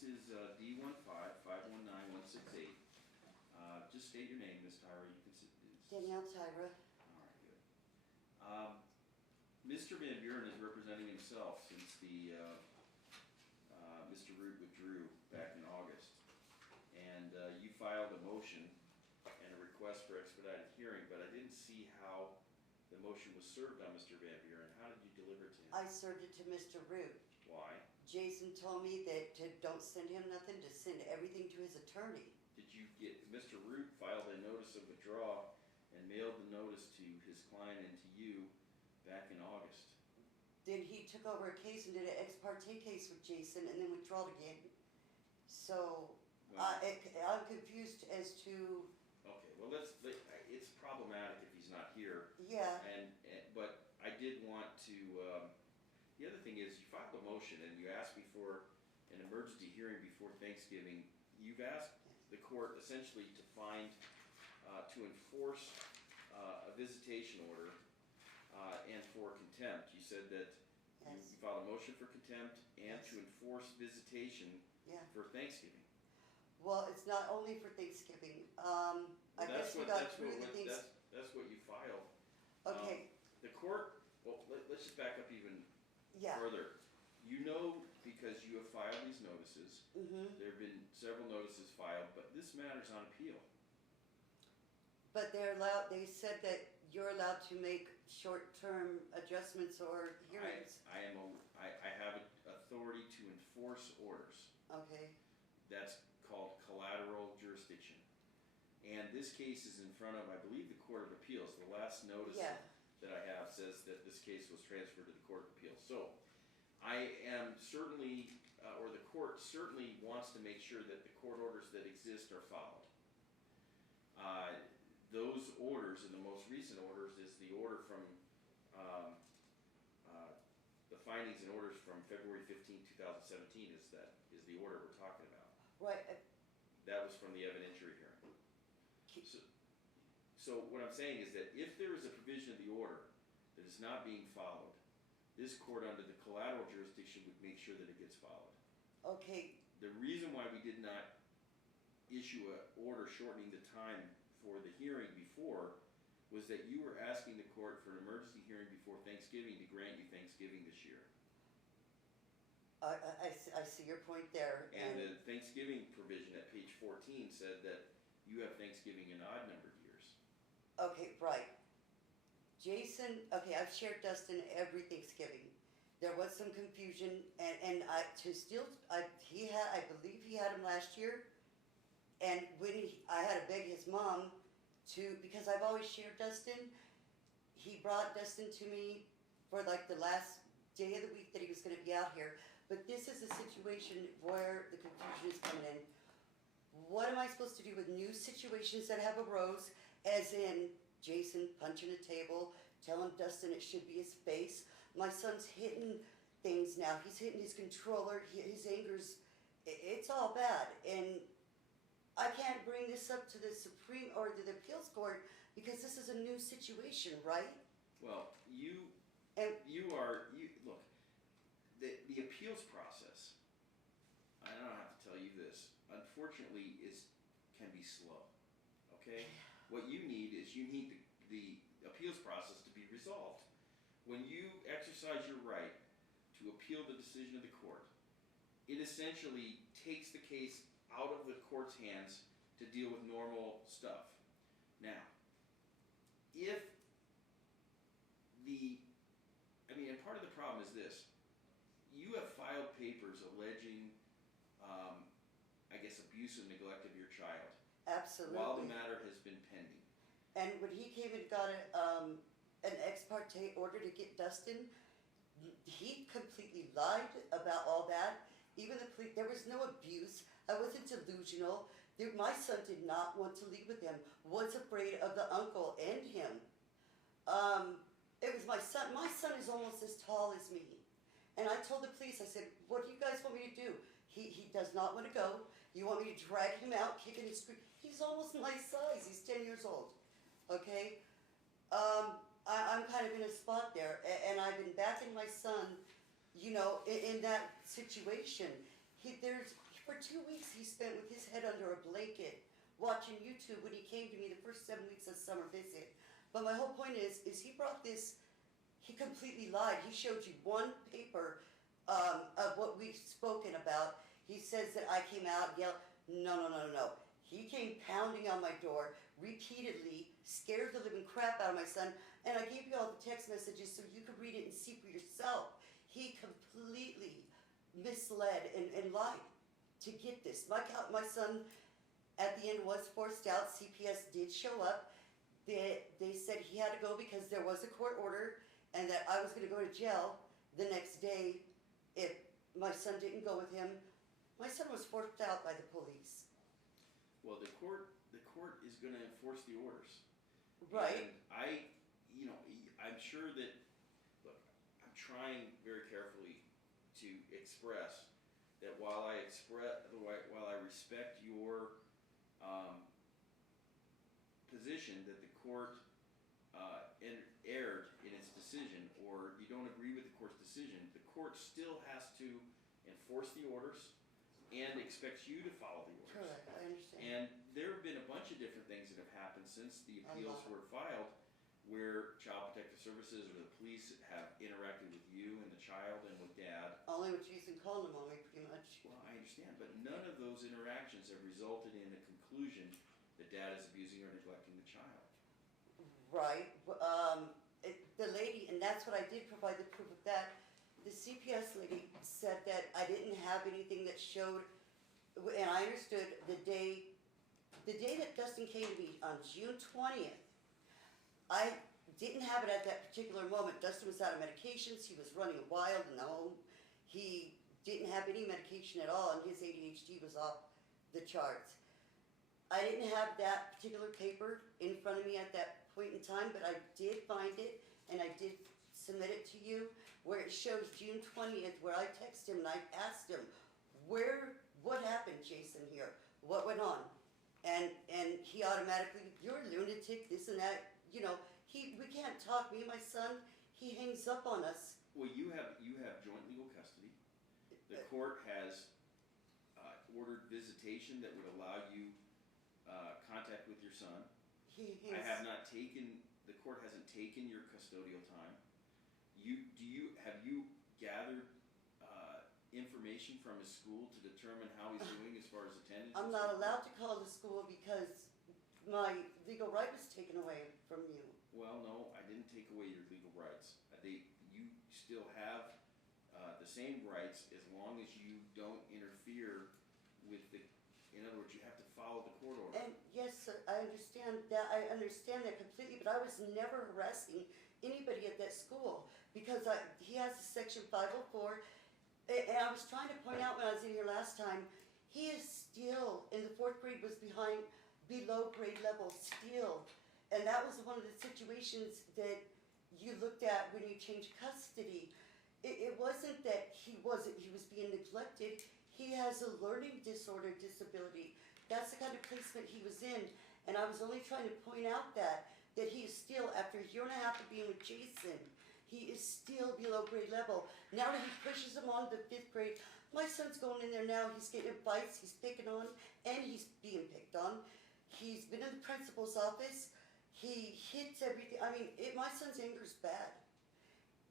this is D15-519-168. Just state your name, Ms. Tyra. You can sit. Danielle Tyra. All right, good. Mr. Vanburen is representing himself since the Mr. Root withdrew back in August, and you filed a motion and a request for expedited hearing, but I didn't see how the motion was served on Mr. Vanburen. How did you deliver it to him? I served it to Mr. Root. Why? Jason told me that don't send him nothing, to send everything to his attorney. Did you get, Mr. Root filed a notice of withdrawal and mailed the notice to his client and to you back in August. Then he took over a case and did an ex parte case with Jason and then withdrawal again. So I'm confused as to. Okay, well it's problematic if he's not here. Yeah. But I did want to. The other thing is, you filed a motion and you asked me for an emergency hearing before Thanksgiving. You've asked the court essentially to to enforce a visitation order and for contempt. You said that you filed a motion for contempt and to enforce visitation for Thanksgiving. Well, it's not only for Thanksgiving. I guess we got through the things. That's what you filed. Okay. The court, well, let's just back up even further. You know, because you have filed these notices, there have been several notices filed, but this matter's on appeal. But they're allowed. They said that you're allowed to make short-term adjustments or hearings. I have authority to enforce orders. Okay. That's called collateral jurisdiction. And this case is in front of, I believe, the Court of Appeals. The last notice that I have says that this case was transferred to the Court of Appeals. So I am certainly, or the court certainly wants to make sure that the court orders that exist are followed. Those orders, and the most recent orders, is the order from, the findings and orders from February 15, 2017 is the order we're talking about. Right. That was from the evidentiary hearing. So what I'm saying is that if there is a provision of the order that is not being followed, this court under the collateral jurisdiction would make sure that it gets followed. Okay. The reason why we did not issue an order shortening the time for the hearing before was that you were asking the court for an emergency hearing before Thanksgiving to grant you Thanksgiving this year. I see your point there. And the Thanksgiving provision at page 14 said that you have Thanksgiving in odd-numbered years. Okay, right. Jason, okay, I've shared Dustin every Thanksgiving. There was some confusion, and I believe he had him last year. And when I had to beg his mom because I've always shared Dustin, he brought Dustin to me for like the last day of the week that he was going to be out here. But this is a situation where the confusion is coming in. What am I supposed to do with new situations that have arose, as in Jason punching a table, telling Dustin it should be his face? My son's hitting things now. He's hitting his controller. His anger's, it's all bad. And I can't bring this up to the Supreme or to the appeals court because this is a new situation, right? Well, look, the appeals process, I don't have to tell you this, unfortunately can be slow, okay? What you need is the appeals process to be resolved. When you exercise your right to appeal the decision of the court, it essentially takes the case out of the court's hands to deal with normal stuff. Now, and part of the problem is this, you have filed papers alleging, I guess, abuse and neglect of your child. Absolutely. While the matter has been pending. And when he came and got an ex parte order to get Dustin, he completely lied about all that. Even the police, there was no abuse. I wasn't delusional. My son did not want to leave with him. Was afraid of the uncle and him. It was my son. My son is almost as tall as me. And I told the police, I said, what do you guys want me to do? He does not want to go. You want me to drag him out, kicking his scream? He's almost my size. He's 10 years old. Okay? I'm kind of in a spot there. And I've been backing my son, in that situation. For For 2 weeks he spent with his head under a blanket watching YouTube when he came to me the first 7 weeks of summer visit. But my whole point is he brought this, he completely lied. He showed you one paper of what we've spoken about. He says that I came out and yelled. No. He came pounding on my door repeatedly, scared the living crap out of my son, and I gave you all the text messages so you could read it and see for yourself. He completely misled and lied to get this. My son, at the end, was forced out. CPS did show up. They said he had to go because there was a court order and that I was going to go to jail the next day if my son didn't go with him. My son was forced out by the police. Well, the court is going to enforce the orders. Right. And I'm sure that, look, I'm trying very carefully to express that while I respect your position that the court erred in its decision, or you don't agree with the court's decision, the court still has to enforce the orders and expects you to follow the orders. Correct, I understand. And there have been a bunch of different things that have happened since the appeals were filed where Child Protective Services or the police have interacted with you and the child and with Dad. Only with Jason calling him on me, pretty much. Well, I understand, but none of those interactions have resulted in a conclusion that Dad is abusing or neglecting the child. Right. The lady, and that's what I did provide the proof of that. The CPS lady said that I didn't have anything that showed, and I understood the day that Dustin came to me on June 20th, I didn't have it at that particular moment. Dustin was out of medications, he was running wild in the home, he didn't have any medication at all, and his ADHD was off the charts. I didn't have that particular paper in front of me at that point in time, but I did find it, and I did submit it to you, where it shows June 20th, where I texted him and I asked him, what happened, Jason, here? What went on? And he automatically, you're a lunatic, this and that. We can't talk, me and my son, he hangs up on us. Well, you have joint legal custody. The court has ordered visitation that would allow you contact with your son. The court hasn't taken your custodial time. Have you gathered information from his school to determine how he's doing as far as attendance? I'm not allowed to call the school because my legal right was taken away from you. Well, no, I didn't take away your legal rights. You still have the same rights as long as you don't interfere with in other words, you have to follow the court order. And yes, sir, I understand that completely, but I was never harassing anybody at that school because he has a section 504, and I was trying to point out when I was in here last time, he is still, in the 4th grade, was below grade level still. And that was one of the situations that you looked at when you changed custody. It wasn't that he was being neglected. He has a learning disorder disability. That's the kind of placement he was in. And I was only trying to point out that he is still, after a year and a half of being with Jason, he is still below grade level. Now that he pushes him on to 5th grade, my son's going in there now, he's getting in fights, he's picking on, and he's being picked on. He's been in the principal's office. He hits everything. I mean, my son's anger is bad.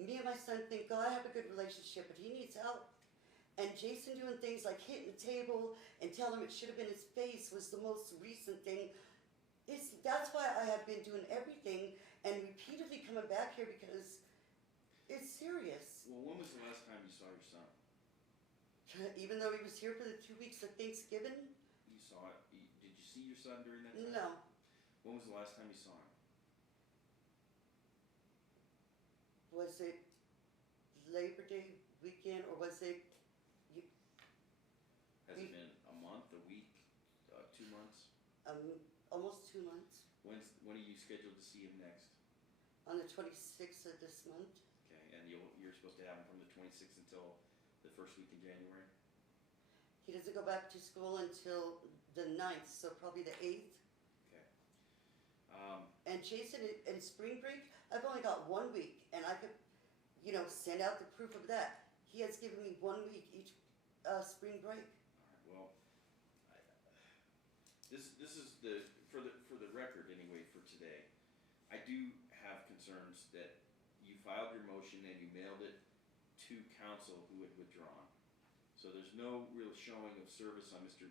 Me and my son think, God, I have a good relationship, but he needs help. And Jason doing things like hitting the table and telling him it should have been his face was the most recent thing. That's why I have been doing everything and repeatedly coming back here because it's serious. Well, when was the last time you saw your son? Even though he was here for the 2 weeks of Thanksgiving? You saw it. Did you see your son during that time? No. When was the last time you saw him? Was it Labor Day weekend or was it... Has it been a month, a week, 2 months? Almost 2 months. When are you scheduled to see him next? On the 26th of this month. Okay, and you're supposed to have him from the 26th until the first week in January? He doesn't go back to school until the 9th, so probably the 8th. Okay. And Jason, in spring break, I've only got 1 week, and I could, send out the proof of that. He has given me 1 week each spring break. All right. Well, I, this is for the record anyway for today. I do have concerns that you filed your motion and you mailed it to counsel who had withdrawn. So there's no real showing of service on Mr.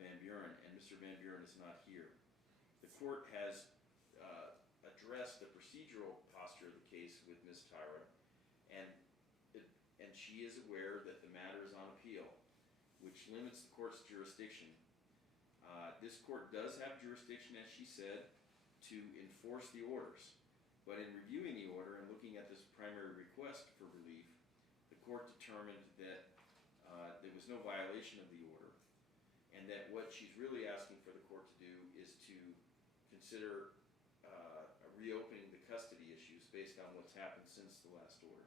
Vanburen, and Mr. Vanburen is not here. The court has addressed the procedural posture of the case with Ms. Tyra, and she is aware that the matter is on appeal, which limits the court's jurisdiction. This court does have jurisdiction, as she said, to enforce the orders. But in reviewing the order and looking at this primary request for relief, the court determined that there was no violation of the order, and that what she's really asking for the court to do is to consider reopening the custody issues based on what's happened since the last order.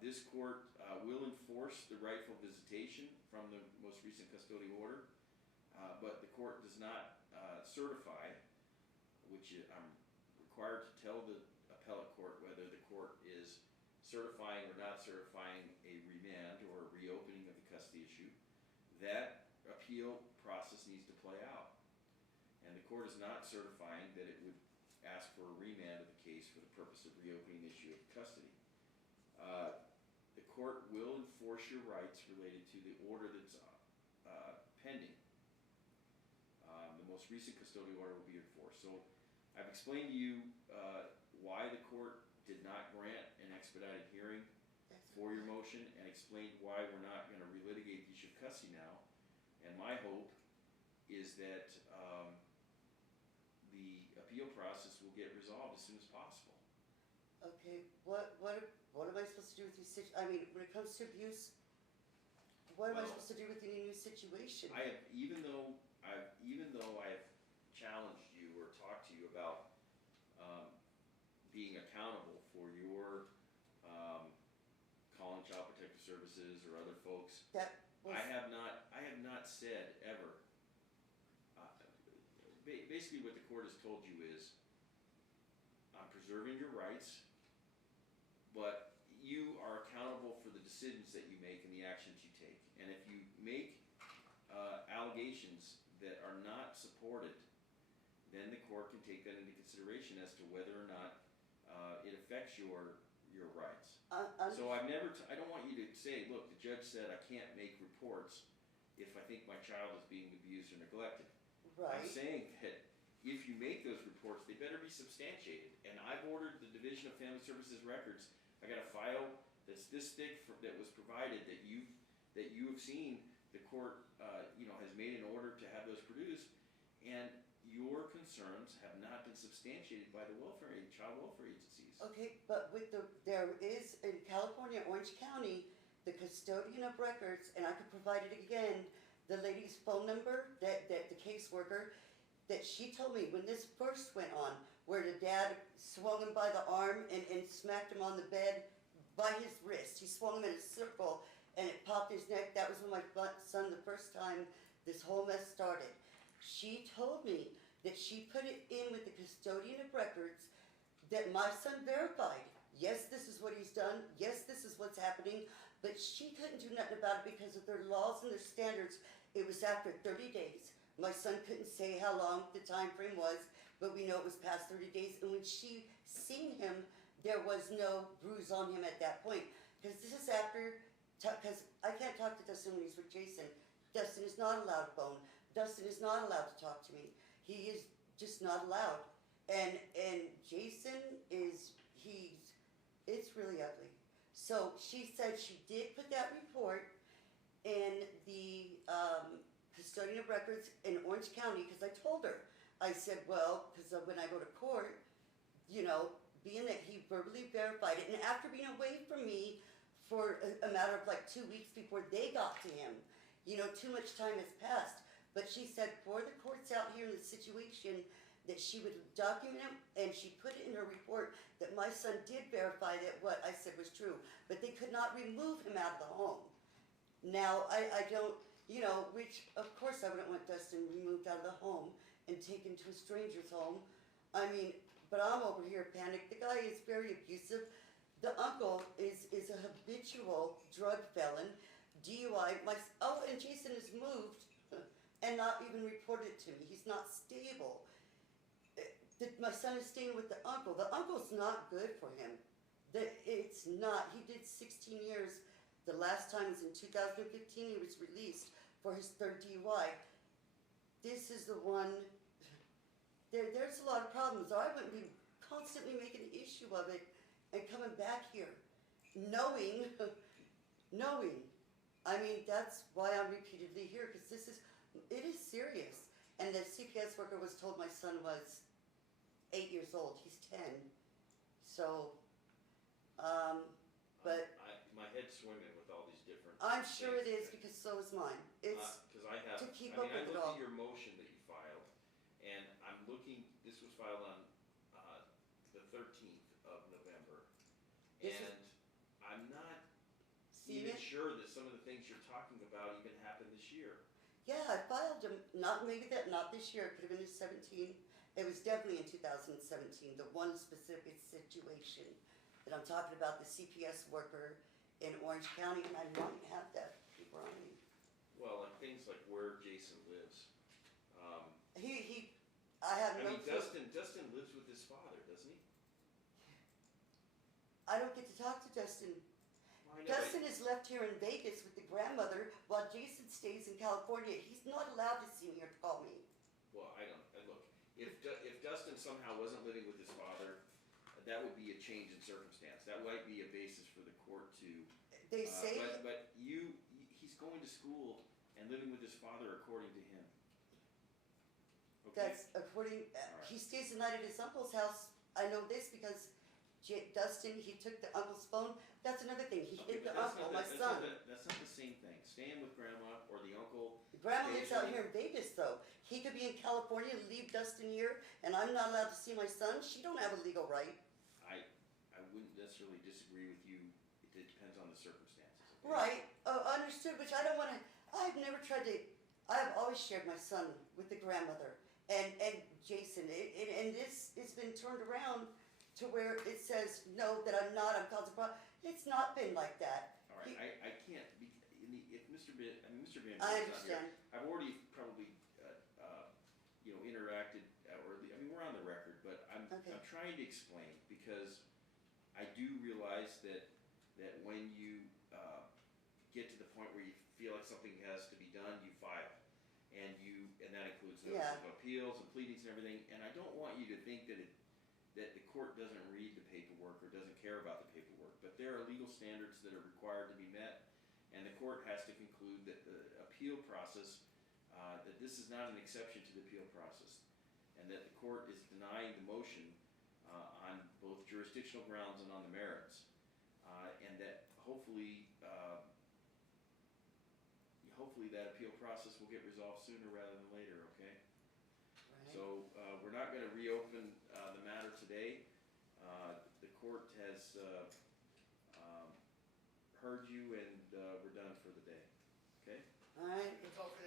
This court will enforce the rightful visitation from the most recent custodial order, but the court does not certify, which I'm required to tell the appellate court whether the court is certifying or not certifying a remand or a reopening of the custody issue. That appeal process needs to play out. And the court is not certifying that it would ask for a remand of the case for the purpose of reopening the issue of custody. The court will enforce your rights related to the order that's pending. The most recent custodial order will be enforced. So I've explained to you why the court did not grant an expedited hearing for your motion, and explained why we're not going to relitigate the issue of custody now. And my hope is that the appeal process will get resolved as soon as possible. Okay, what am I supposed to do with these I mean, when it comes to abuse, what am I supposed to do with any new situation? Even though I have challenged you or talked to you about being accountable for your calling Child Protective Services or other folks, I have not said ever. Basically, what the court has told you is, I'm preserving your rights, but you are accountable for the decisions that you make and the actions you take. And if you make allegations that are not supported, then the court can take that into consideration as to whether or not it affects your rights. So I don't want you to say, look, the judge said I can't make reports if I think my child is being abused or neglected. Right. I'm saying that if you make those reports, they better be substantiated. And I've ordered the Division of Family Services records. I got a file that's this thick that was provided that you have seen. The court, has made an order to have those produced, and your concerns have not been substantiated by the child welfare agencies. Okay, but there is in California, Orange County, the custodian of records, and I could provide it again, the lady's phone number, that the caseworker, that she told me when this first went on, where the dad swung him by the arm and smacked him on the bed by his wrist. He swung him in a circle and it popped his neck. That was when my son, the first time this whole mess started. She told me that she put it in with the custodian of records that my son verified. Yes, this is what he's done. Yes, this is what's happening. But she couldn't do nothing about it because of their laws and their standards. It was after 30 days. My son couldn't say how long the time frame was, but we know it was past 30 days. And when she seen him, there was no bruise on him at that point. Because this is after, because I can't talk to Dustin when he's with Jason. Dustin is not allowed to bone. Dustin is not allowed to talk to me. He is just not allowed. And Jason it's really ugly. So she said she did put that report in the custodian of records in Orange County, because I told her, I said, well, because when I go to court, being that he verbally verified it, and after being away from me for a matter of like 2 weeks before they got to him, too much time has passed. But she said for the courts out here in the situation, that she would document it, and she put it in her report that my son did verify that what I said was true, but they could not remove him out of the home. Now, I don't, which of course I wouldn't want Dustin removed out of the home and taken to a stranger's home. I mean, but I'm over here panicked. The guy is very abusive. The uncle is a habitual drug felon, DUI. And Jason has moved and not even reported it to me. He's not stable. My son is staying with the uncle. The uncle's not good for him. It's not. He did 16 years. The last time was in 2015. He was released for his third DUI. This is the one. There's a lot of problems. I wouldn't be constantly making an issue of it and coming back here, knowing. I mean, that's why I'm repeatedly here, because it is serious. And the CPS worker was told my son was 8 years old. He's 10. So, but my head's swimming with all these different. I'm sure it things. is, because so is mine. It's because I have. to keep I up mean, with it I looked all. at your motion that you filed, and I'm looking. This was filed on the 13th of November, and I'm not even sure that some of the things you're talking about even happened this year. Yeah, I filed them. Not this year. It could have been in 17. It was definitely in 2017. The one specific situation that I'm talking about, the CPS worker in Orange County, and I don't have that paper on me. Well, and things like where Jason lives. I have no clue. Dustin lives with his father, doesn't he? I don't get to talk to Dustin. Well, I know, Dustin is left here in Vegas with the grandmother while Jason stays in California. He's not allowed to see me or call me. Well, I don't. Look, if Dustin somehow wasn't living with his father, that would be a change in circumstance. That might be a basis for the court to. They say. But he's going to school and living with his father according to him. Okay. That's according. Right. He stays the night at his uncle's house. I know this because Dustin, he took the uncle's phone. That's another thing. He hit the uncle, my son. That's not the same thing. Staying with grandma or the uncle. Grandma lives out here in Vegas, though. He could be in California and leave Dustin here, and I'm not allowed to see my son. She don't have a legal right. I wouldn't necessarily disagree with you. It depends on the circumstances. Okay? Right. Understood, which I don't want to. I've never tried to. I've always shared my son with the grandmother and Jason. And this has been turned around to where it says, no, that I'm not. I'm causing problem. It's not been like that. All right. I can't. If Mr. Mr. Van I Buren's not here, understand. I've already probably interacted, we're on the record, but I'm trying to explain because I do realize that when you get to the point where you feel like something has to be done, you file, and that includes notices of appeals and pleadings and everything. And I don't want you to think that the court doesn't read the paperwork or doesn't care about the paperwork, but there are legal standards that are required to be met, and the court has to conclude that the appeal process, that this is not an exception to the appeal process, and that the court is denying the motion on both jurisdictional grounds and on the merits, and that hopefully that appeal process will get resolved sooner rather than later. Okay. Right. So we're not going to reopen the matter today. The court has heard you, and we're done for the day. Okay? All right. That's all for